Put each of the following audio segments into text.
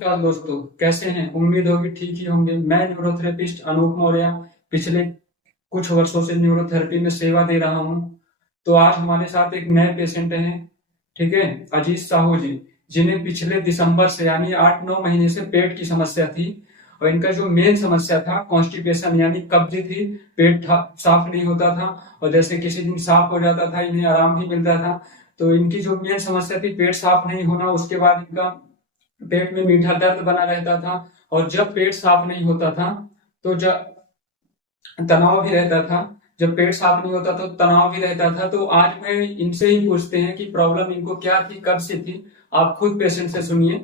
नमस्कार दोस्तों, कैसे हैं? उम्मीद होगी ठीक ही होंगे। मैं न्यूरोथेरेपिस्ट अनूप मौर्य पिछले कुछ वर्षों से न्यूरोथेरेपी में सेवा दे रहा हूं। तो आज हमारे साथ एक नए पेशेंट हैं, ठीक है, अजीत साहू जी, जिन्हें पिछले दिसंबर से यानी 8-9 महीने से पेट की समस्या थी। और इनका जो मेन समस्या था कॉन्स्टिपेशन यानी कब्ज थी। पेट साफ नहीं होता था, और जैसे किसी दिन साफ हो जाता था इन्हें आराम भी मिलता था। तो इनकी जो मेन समस्या थी पेट साफ नहीं होना, उसके बाद इनका पेट में मीठा दर्द बना रहता था। और जब पेट साफ नहीं होता था तो जब तनाव भी रहता था। जब पेट साफ नहीं होता तो तनाव भी रहता था। तो आज मैं इनसे ही पूछते हैं कि प्रॉब्लम इनको क्या थी, कब से थी। आप खुद पेशेंट से सुनिए।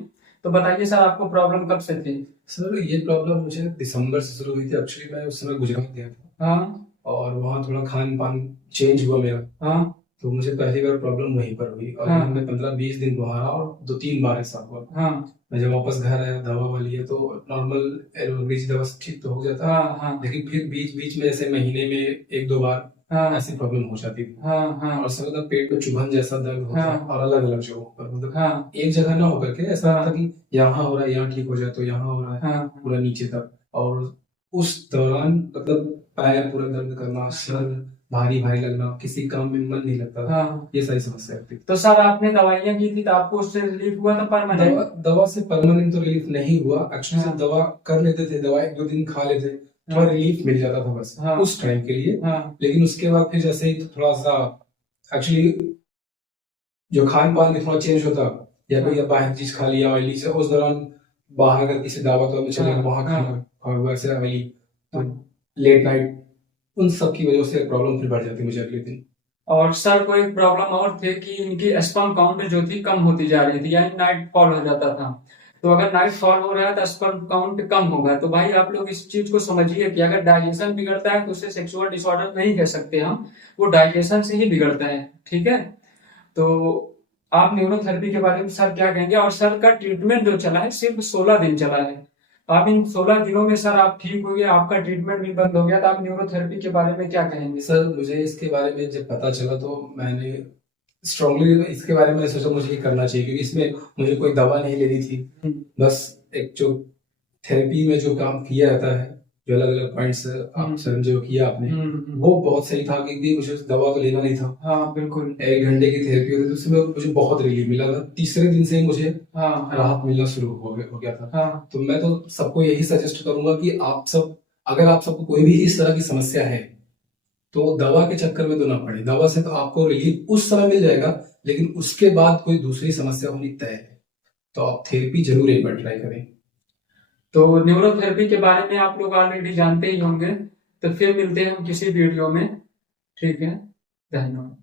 तो बताइए सर, आपको प्रॉब्लम कब से थी? सर ये प्रॉब्लम मुझे दिसंबर से शुरू हुई थी। एक्चुअली मैं उस समय गुजरात गया था। हाँ और वहाँ थोड़ा खान पान चेंज हुआ मेरा। हाँ तो मुझे पहली बार प्रॉब्लम वहीं पर हुई, और हाँ मैं 15-20 दिन वहाँ रहा और 2-3 बार ऐसा हुआ। हाँ मैं जब वापस घर आया, दवा वाली है तो नॉर्मल अंग्रेजी दवा से ठीक तो हो जाता, हाँ हाँ लेकिन फिर बीच बीच में ऐसे महीने में 1-2 बार हाँ ऐसी प्रॉब्लम हो जाती थी। हाँ हाँ और सब मतलब पेट में चुभन जैसा दर्द होता हाँ और अलग अलग जगहों पर, मतलब हाँ एक जगह ना होकर के ऐसा हाँ लगता कि यहाँ हो रहा है, यहाँ ठीक हो जाए, तो यहाँ हो रहा है हाँ पूरा नीचे तक। और उस दौरान मतलब पैर पूरा दर्द करना, सर भारी भारी लगना, किसी काम में मन नहीं लगता था। हाँ। ये सारी समस्या थी। तो सर आपने दवाइयाँ की थी तो आपको उससे रिलीफ हुआ था परमानेंट? दवा से परमानेंट तो रिलीफ नहीं हुआ। एक्चुअली हाँ जब दवा कर लेते थे, दवा 1-2 दिन खा लेते, थोड़ा हाँ रिलीफ मिल जाता था बस हाँ उस टाइम के लिए। हाँ लेकिन उसके बाद फिर जैसे ही थोड़ा सा एक्चुअली जो खान पान भी थोड़ा चेंज होता, या कोई बाहर चीज खा लिया ऑयली से, उस दौरान बाहर अगर किसी दावत में चले गए, वहां खाना और वैसे ऑयली, तो लेट नाइट, उन सब की वजह से प्रॉब्लम फिर बढ़ जाती मुझे अगले दिन। और सर कोई प्रॉब्लम और थे कि इनकी स्पर्म काउंट जो थी कम होती जा रही थी, यानी नाइट फॉल हो जाता था। तो अगर नाइट फॉल हो रहा है तो स्पर्म काउंट कम होगा। तो भाई आप लोग इस चीज को समझिए कि अगर डाइजेशन बिगड़ता है तो उसे सेक्सुअल डिसऑर्डर नहीं कह सकते हम, वो डाइजेशन से ही बिगड़ता है, ठीक है। तो आप न्यूरोथेरेपी के बारे में सर क्या कहेंगे? और सर का ट्रीटमेंट जो चला है सिर्फ 16 दिन चला है। आप इन 16 दिनों में सर आप ठीक हो गए, आपका ट्रीटमेंट भी बंद हो गया, तो आप न्यूरोथेरेपी के बारे में क्या कहेंगे? सर मुझे इसके बारे में जब पता चला तो मैंने स्ट्रांगली इसके बारे में सोचा मुझे ये करना चाहिए, क्योंकि इसमें मुझे कोई दवा नहीं लेनी थी। बस एक जो थेरेपी में जो काम किया जाता है, जो अलग अलग पॉइंट्स आप सर जो किया आपने, वो बहुत सही था। क्योंकि मुझे दवा तो लेना नहीं था। हाँ बिल्कुल। 1 घंटे की थेरेपी होती थी, उसमें मुझे बहुत रिलीफ मिला था। तीसरे दिन से ही मुझे राहत मिलना शुरू हो गया था। तो मैं तो सबको यही सजेस्ट करूंगा कि आप सब, अगर आप सबको कोई भी इस तरह की समस्या है तो दवा के चक्कर में तो ना पड़े। दवा से तो आपको रिलीफ उस समय मिल जाएगा, लेकिन उसके बाद कोई दूसरी समस्या होनी तय है। तो आप थेरेपी जरूर एक बार ट्राई करें। तो न्यूरोथेरेपी के बारे में आप लोग ऑलरेडी जानते ही होंगे। तो फिर मिलते हैं हम किसी वीडियो में, ठीक है। धन्यवाद।